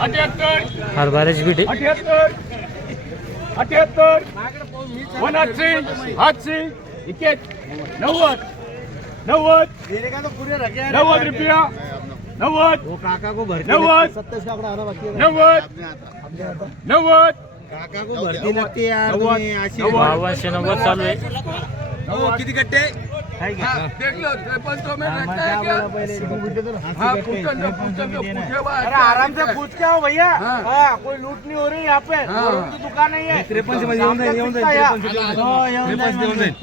हरभऱ्याची बीट आहे 78 79 80 90 90 90 रुपया 90 काका को भरती 90 70 का आना बाकी है 90 90 काका को भरती लगती है यार 5290 चालू आहे किती गट्टे देख लो 53 में लगता है क्या हाँ अरे आराम से पूछ के आओ भैया हाँ कोई लूट नहीं हो रही यहाँ पे की दुकान नहीं है 53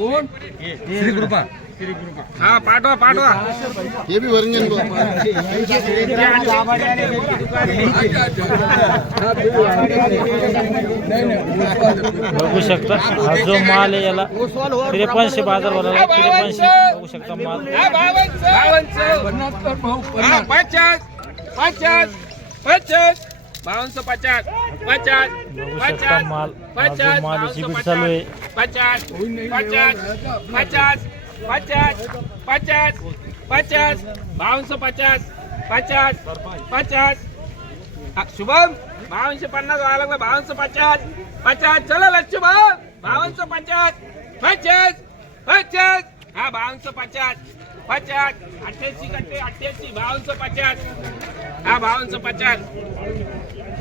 कौन श्री कृपा हाँ पाठवा पाठवा ये भी भरेंगे इनको बघू शकता हा जो माल आहे याला 5300 बाजार भरला 5300 बघू शकता माल 5250 बघू शकता माल हा जो मालाची बीट चालू आहे 50 शुभम 5250 व्हायला लागला 5250 चला शुभम 5250 हा 5250 88 कट्टे 88 5250 हा 5250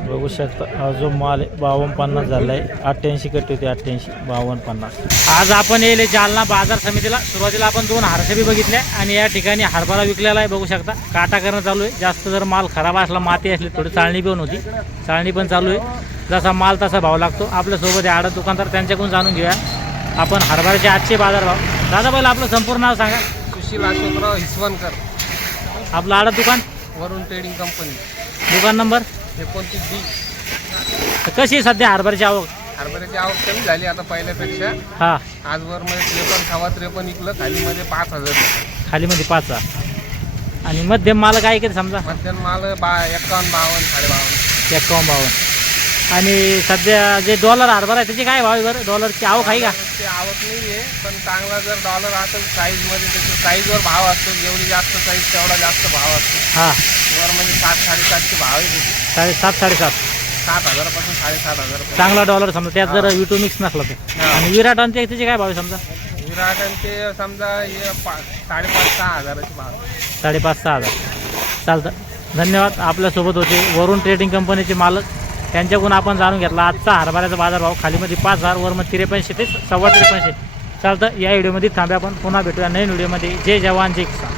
बघू शकता हा जो माल आहे 5250 झालाय 88 कट्टे होते 88 5250 आज आपण येले जालना बाजार समितीला सुरुवातीला आपण 2 हारशे बघितले आणि या ठिकाणी हरभरा विकलेला आहे बघू शकता काटा करणं चालू आहे जास्त जर माल खराब असला माती असली थोडी चाळणी पण होती चाळणी पण चालू आहे जसा माल तसा भाव लागतो आपल्यासोबत आहे आडत दुकानदार त्यांच्याकडून जाणून घेऊया आपण हरभऱ्याचे आजचे बाजार भाव दादा पहिला आपलं संपूर्ण नाव सांगा सुशील अशोकराव हिसवणकर आपलं आडत दुकान वरुण ट्रेडिंग कंपनी दुकान नंबर 29D कशी आहे सध्या हरभऱ्याची आवक हरभऱ्याची आवक कमी झाली आता पहिल्यापेक्षा हा आजवर मध्ये 53 विकलं खालीमध्ये 5000 खालीमध्ये 5 आणि मध्यम माल काय किती समजा मध्यम माल 51 52 51 आणि सध्या जे डॉलर हरभरा आहे त्याचे काय भाव आहे बरं डॉलरची आवक आहे का ते आवक नाही आहे पण चांगला जर डॉलर असेल साईजमध्ये त्याच्या साईजवर भाव असतो जेवढी जास्त साईज तेवढा जास्त भाव असतो हां वर म्हणजे 7-7.5चे भाव आहे 7.5 7,000 पासून 7,500 चांगला डॉलर समजा त्यात जर विटू मिक्स नसला तर आणि विराट आणि त्याचे काय भाव आहे समजा विराट आणि ते समजा हे 5,500-6 हजाराचे भाव 5,500-6 हजार चालतं धन्यवाद आपल्यासोबत होते वरुण ट्रेडिंग कंपनीचे मालक त्यांच्याकडून आपण जाणून घेतला आजचा हरभऱ्याचा बाजारभाव खालीमध्ये 5,000 वर मग 53 ते 53.25 चालतं या व्हिडिओमध्ये थांबे आपण पुन्हा भेटूया नवीन व्हिडिओमध्ये जय जवान जय किसान.